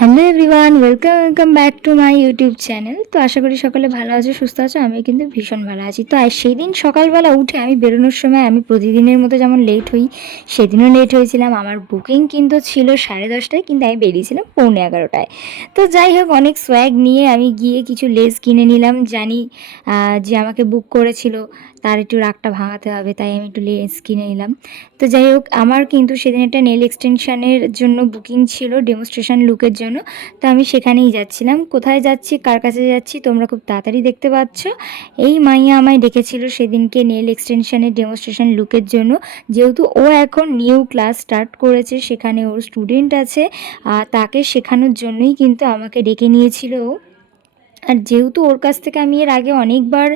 Hello everyone, welcome back to my YouTube channel. তো আশা করি সকলে ভালো আছো, সুস্থ আছো। আমি কিন্তু ভীষণ ভালো আছি। তো সেই দিন সকালবেলা উঠে আমি বেরোনোর সময় আমি প্রতিদিনের মতো যেমন লেট হই, সেদিনও লেট হয়েছিলাম। আমার বুকিং কিন্তু ছিল 10:30টায়, কিন্তু আমি বেরিয়েছিলাম 11:45টায়। তো যাই হোক, অনেক সোয়াগ নিয়ে আমি গিয়ে কিছু লেস কিনে নিলাম। জানি যে আমাকে বুক করেছিল তার একটু রাগটা ভাঙাতে হবে, তাই আমি একটু লেস কিনে নিলাম। তো যাই হোক, আমার কিন্তু সেদিন একটা নেল এক্সটেনশনের জন্য বুকিং ছিল, ডেমনস্ট্রেশন লুকের জন্য। তো আমি সেখানেই যাচ্ছিলাম। কোথায় যাচ্ছি, কার কাছে যাচ্ছি, তোমরা খুব তাড়াতাড়ি দেখতে পাচ্ছ। এই মাইয়া আমায় ডেকেছিল সেদিনকে নেল এক্সটেনশনের ডেমনস্ট্রেশন লুকের জন্য। যেহেতু ও এখন নিউ ক্লাস স্টার্ট করেছে, সেখানে ওর স্টুডেন্ট আছে, তাকে শেখানোর জন্যই কিন্তু আমাকে ডেকে নিয়েছিল ও। আর যেহেতু ওর কাছ থেকে আমি এর আগে অনেকবার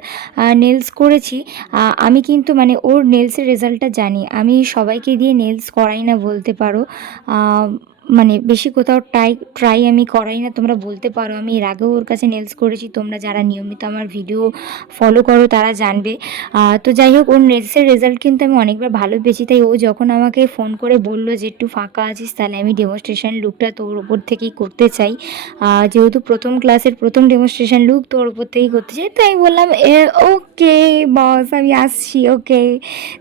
নেলস করেছি, আমি কিন্তু মানে ওর নেলসের রেজাল্টটা জানি। আমি সবাইকে দিয়ে নেলস করাই না বলতে পারো, মানে বেশি কোথাও ট্রাই আমি করাই না। তোমরা বলতে পারো, আমি এর আগেও ওর কাছে নেলস করেছি। তোমরা যারা নিয়মিত আমার ভিডিও ফলো করো তারা জানবে। তো যাই হোক, ওর নেলসের রেজাল্ট কিন্তু আমি অনেকবার ভালো পেয়েছি। তাই ও যখন আমাকে ফোন করে বললো যে একটু ফাঁকা আছিস, তাহলে আমি ডেমনস্ট্রেশন লুকটা তোর ওপর থেকেই করতে চাই। যেহেতু প্রথম ক্লাসের প্রথম ডেমনস্ট্রেশন লুক, তোর ওপর থেকেই করতে চাই। তাই বললাম ওকে বস, আমি আসছি, ওকে।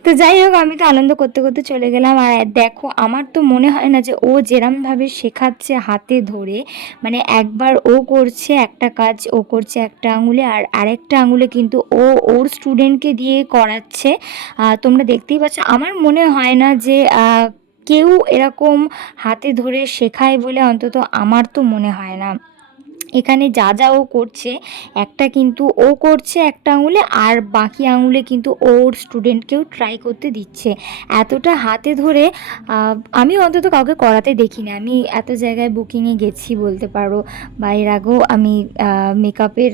তো যাই হোক, আমি তো আনন্দ করতে করতে চলে গেলাম। আর দেখো, আমার তো মনে হয় না যে ও যেরমভাবে শেখাচ্ছে হাতে ধরে, মানে একবার ও করছে একটা কাজ, ও করছে একটা আঙুলে, আর আরেকটা আঙুলে কিন্তু ও ওর স্টুডেন্টকে দিয়ে করাচ্ছে। তোমরা দেখতেই পাচ্ছ। আমার মনে হয় না যে কেউ এরকম হাতে ধরে শেখায় বলে, অন্তত আমার তো মনে হয় না। এখানে যা যা ও করছে, একটা কিন্তু ও করছে একটা আঙুলে, আর বাকি আঙুলে কিন্তু ওর স্টুডেন্টকেও ট্রাই করতে দিচ্ছে। এতটা হাতে ধরে আমি অন্তত কাউকে করাতে দেখিনি। আমি এত জায়গায় বুকিংয়ে গেছি বলতে পারো, বা এর আগেও আমি মেকআপের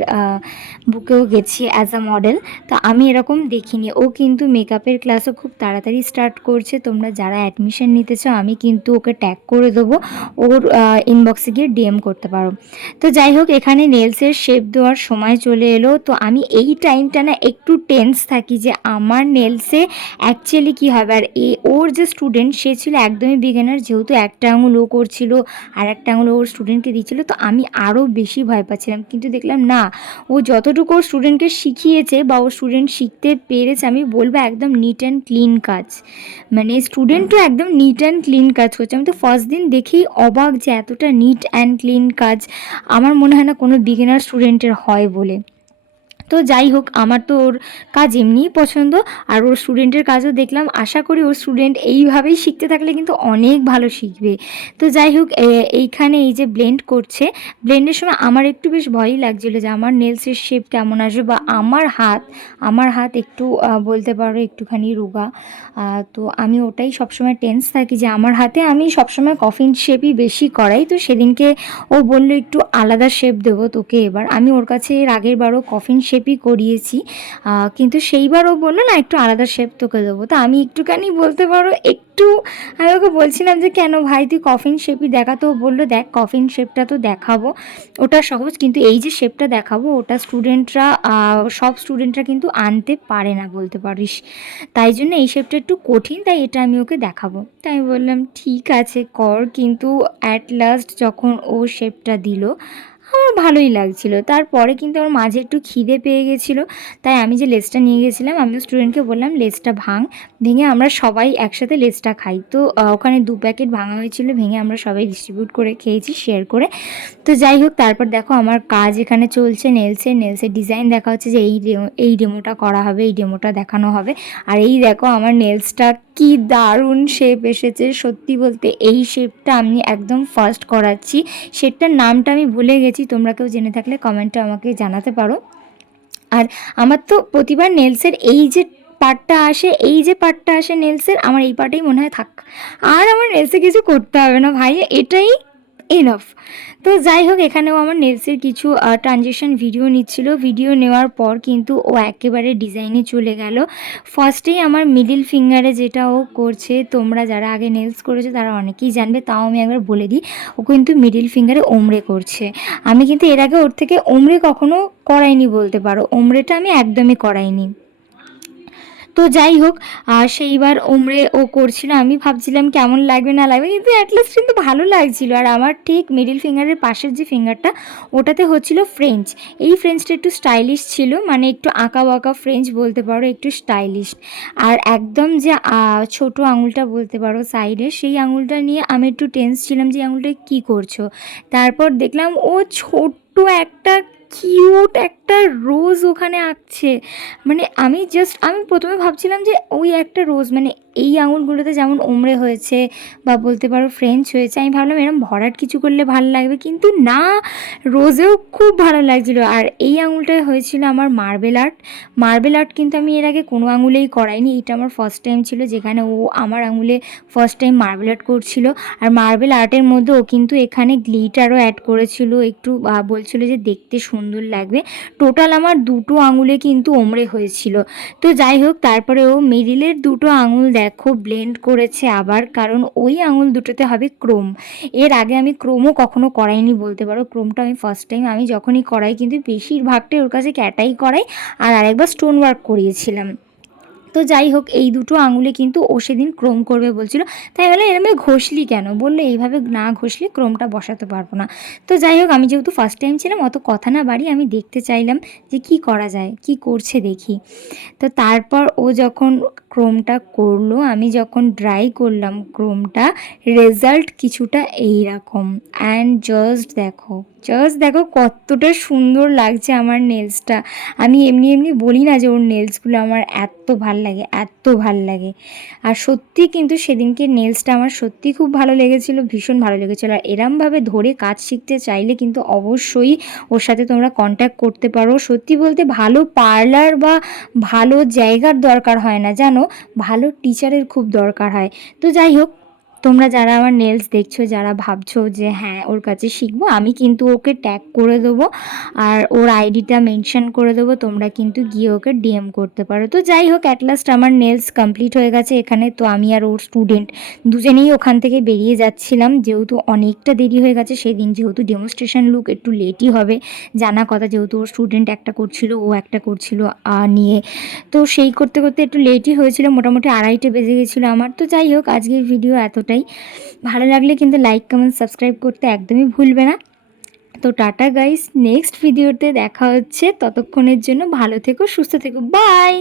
বুকেও গেছি অ্যাজ আ মডেল। তো আমি এরকম দেখিনি। ও কিন্তু মেকআপের ক্লাসও খুব তাড়াতাড়ি স্টার্ট করছে। তোমরা যারা অ্যাডমিশন নিতে চাও, আমি কিন্তু ওকে ট্যাগ করে দেবো, ওর ইনবক্সে গিয়ে ডিএম করতে পারো। তো যাই হোক, এখানে নেলসের শেপ দেওয়ার সময় চলে এলো। তো আমি এই টাইমটা না একটু টেন্স থাকি যে আমার নেলসে অ্যাকচুয়ালি কী হবে। আর ওর যে স্টুডেন্ট, সে ছিল একদমই বিগিনার। যেহেতু একটা আঙুল ও করছিল আর একটা আঙুল ওর স্টুডেন্টকে দিচ্ছিলো, তো আমি আরও বেশি ভয় পাচ্ছিলাম। কিন্তু দেখলাম না, ও যতটুকু ওর স্টুডেন্টকে শিখিয়েছে বা ওর স্টুডেন্ট শিখতে পেরেছে, আমি বলবো একদম নিট অ্যান্ড ক্লিন কাজ। মানে স্টুডেন্টও একদম নিট অ্যান্ড ক্লিন কাজ করছে। আমি তো ফার্স্ট দিন দেখেই অবাক যে এতটা নিট অ্যান্ড ক্লিন কাজ আমার মনে হয় না কোনো বিগিনার স্টুডেন্টের হয় বলে। তো যাই হোক, আমার তো ওর কাজ এমনিই পছন্দ, আর ওর স্টুডেন্টের কাজও দেখলাম। আশা করি ওর স্টুডেন্ট এইভাবেই শিখতে থাকলে কিন্তু অনেক ভালো শিখবে। তো যাই হোক, এইখানে এই যে ব্লেন্ড করছে, ব্লেন্ডের সময় আমার একটু বেশ ভয়ই লাগছিলো যে আমার নেলসের শেপ কেমন আসবে, বা আমার হাত একটু বলতে পারো একটুখানি রোগা। তো আমি ওটাই সবসময় টেন্স থাকি যে আমার হাতে আমি সবসময় কফিন শেপই বেশি করাই। তো সেদিনকে ও বললো একটু আলাদা শেপ দেবো তোকে এবার। আমি ওর কাছে এর আগের বারও কফিন শেপই করিয়েছি, কিন্তু সেইবার ও বললো না একটু আলাদা শেপ তোকে দেবো। তো আমি একটুখানি বলতে পারো একটু, আমি ওকে বলছিলাম যে কেন ভাই তুই কফিন শেপই দেখা। তো ও বললো দেখ, কফিন শেপটা তো দেখাবো, ওটা সহজ, কিন্তু এই যে শেপটা দেখাবো ওটা সব স্টুডেন্টরা কিন্তু আনতে পারে না বলতে পারিস। তাই জন্য এই শেপটা একটু কঠিন, তাই এটা আমি ওকে দেখাবো। তাই আমি বললাম ঠিক আছে কর। কিন্তু অ্যাট লাস্ট যখন ও শেপটা দিল, আমার ভালোই লাগছিল। তারপরে কিন্তু আমার মাঝে একটু খিদে পেয়ে গেছিলো, তাই আমি যে লেসটা নিয়ে গেছিলাম, আমিও স্টুডেন্টকে বললাম লেসটা ভেঙে আমরা সবাই একসাথে লেসটা খাই। তো ওখানে 2 প্যাকেট ভাঙা হয়েছিল, ভেঙে আমরা সবাই ডিস্ট্রিবিউট করে খেয়েছি শেয়ার করে। তো যাই হোক, তারপর দেখো আমার কাজ এখানে চলছে। নেলসের ডিজাইন দেখা হচ্ছে যে এই ডেমোটা করা হবে, এই ডেমোটা দেখানো হবে। আর এই দেখো আমার নেলসটা কি দারুণ শেপ এসেছে। সত্যি বলতে এই শেপটা আমি একদম ফার্স্ট করাচ্ছি। শেপটার নামটা আমি ভুলে গেছি, তোমরা কেউ জেনে থাকলে কমেন্টে আমাকে জানাতে পারো। আর আমার তো প্রতিবার নেলসের এই যে পার্টটা আসে নেলসের, আমার এই পার্টেই মনে হয় থাক, আর আমার নেলসে কিছু করতে হবে না ভাই, এটাই এনাফ। তো যাই হোক, এখানেও আমার নেলসের কিছু ট্রানজিশন ভিডিও নিচ্ছিল। ভিডিও নেওয়ার পর কিন্তু ও একেবারে ডিজাইনে চলে গেল। ফার্স্টেই আমার মিডিল ফিঙ্গারে যেটা ও করছে, তোমরা যারা আগে নেলস করেছো তারা অনেকেই জানবে, তাও আমি একবার বলে দিই, ও কিন্তু মিডিল ফিঙ্গারে ওমরে করছে। আমি কিন্তু এর আগে ওর থেকে ওমরে কখনো করাইনি বলতে পারো, ওমরেটা আমি একদমই করাইনি। তো যাই হোক সেইবার ওমরে ও করছিল, আমি ভাবছিলাম কেমন লাগবে না লাগবে, কিন্তু অ্যাটলিস্ট কিন্তু ভালো লাগছিল। আর আমার ঠিক মিডিল ফিঙ্গারের পাশের যে ফিঙ্গারটা ওটাতে হচ্ছিল ফ্রেঞ্চ। এই ফ্রেঞ্চটা একটু স্টাইলিশ ছিল, মানে একটু আঁকা বাঁকা ফ্রেঞ্চ বলতে পারো, একটু স্টাইলিশ। আর একদম যে ছোট আঙুলটা বলতে পারো সাইডে, সেই আঙুলটা নিয়ে আমি একটু টেন্স ছিলাম যে আঙুলটা কী করছো। তারপর দেখলাম ও ছোট্ট একটা কিউট একটা রোজ ওখানে আঁকছে। মানে আমি প্রথমে ভাবছিলাম যে ওই একটা রোজ, মানে এই আঙুলগুলোতে যেমন ওমরে হয়েছে বা বলতে পারো ফ্রেঞ্চ হয়েছে, আমি ভাবলাম এরকম ভরাট কিছু করলে ভালো লাগবে, কিন্তু না, রোজেও খুব ভালো লাগছিলো। আর এই আঙুলটায় হয়েছিল আমার মার্বেল আর্ট। মার্বেল আর্ট কিন্তু আমি এর আগে কোনো আঙুলেই করাইনি, এটা আমার ফার্স্ট টাইম ছিল, যেখানে ও আমার আঙুলে ফার্স্ট টাইম মার্বেল আর্ট করছিল। আর মার্বেল আর্টের মধ্যে ও কিন্তু এখানে গ্লিটারও অ্যাড করেছিল, একটু বলছিল যে দেখতে সুন্দর লাগবে। টোটাল আমার দুটো আঙুলে কিন্তু ওমরে হয়েছিল। তো যাই হোক, তারপরে ও মিডিলের দুটো আঙুল দেখো ব্লেন্ড করেছে আবার, কারণ ওই আঙুল দুটোতে হবে ক্রোম। এর আগে আমি ক্রোমও কখনো করাইনি বলতে পারো, ক্রোমটা আমি ফার্স্ট টাইম। আমি যখনই করাই কিন্তু বেশিরভাগটাই ওর কাছে ক্যাটাই করাই, আর আরেকবার স্টোন ওয়ার্ক করিয়েছিলাম। তো যাই হোক, এই দুটো আঙুলে কিন্তু ও সেদিন ক্রোম করবে বলছিল। তাই বলে এরমে ঘষলি কেন, বললে এইভাবে না ঘষলে ক্রোমটা বসাতে পারবো না। তো যাই হোক, আমি যেহেতু ফার্স্ট টাইম ছিলাম, অত কথা না বাড়িয়ে আমি দেখতে চাইলাম যে কি করা যায়, কি করছে দেখি। তো তারপর ও যখন ক্রোমটা করলো, আমি যখন ড্রাই করলাম ক্রোমটা, রেজাল্ট কিছুটা এইরকম। অ্যান্ড জাস্ট দেখো কতটা সুন্দর লাগছে আমার নেলসটা। আমি এমনি এমনি বলি না যে ওর নেলসগুলো আমার এত ভাল লাগে। আর সত্যি কিন্তু সেদিনকে নেলসটা আমার সত্যি খুব ভালো লেগেছিলো, ভীষণ ভালো লেগেছিলো। আর এরমভাবে ধরে কাজ শিখতে চাইলে কিন্তু অবশ্যই ওর সাথে তোমরা কন্ট্যাক্ট করতে পারো। সত্যি বলতে ভালো পার্লার বা ভালো জায়গার দরকার হয় না, জানো, ভালো টিচারের খুব দরকার হয়। তো যাই হোক, তোমরা যারা আমার নেলস দেখছো, যারা ভাবছো যে হ্যাঁ ওর কাছে শিখবো, আমি কিন্তু ওকে ট্যাগ করে দেবো আর ওর আইডিটা মেনশন করে দেবো, তোমরা কিন্তু গিয়ে ওকে ডিএম করতে পারো। তো যাই হোক, অ্যাট লাস্ট আমার নেলস কমপ্লিট হয়ে গেছে এখানে। তো আমি আর ওর স্টুডেন্ট দুজনেই ওখান থেকে বেরিয়ে যাচ্ছিলাম, যেহেতু অনেকটা দেরি হয়ে গেছে। সেদিন যেহেতু ডেমনস্ট্রেশন লুক একটু লেটই হবে, জানা কথা, যেহেতু ওর স্টুডেন্ট একটা করছিল, ও একটা করছিল নিয়ে। তো সেই করতে করতে একটু লেটই হয়েছিল, মোটামুটি 2:30 বেজে গেছিলো আমার। তো যাই হোক, আজকের ভিডিও এতটাই। ভালো লাগলে কিন্তু লাইক কমেন্ট সাবস্ক্রাইব করতে একদমই ভুলবে না। তো টাটা গাইস, নেক্সট ভিডিওতে দেখা হচ্ছে। ততক্ষণের জন্য ভালো থেকো, সুস্থ থেকো, বাই।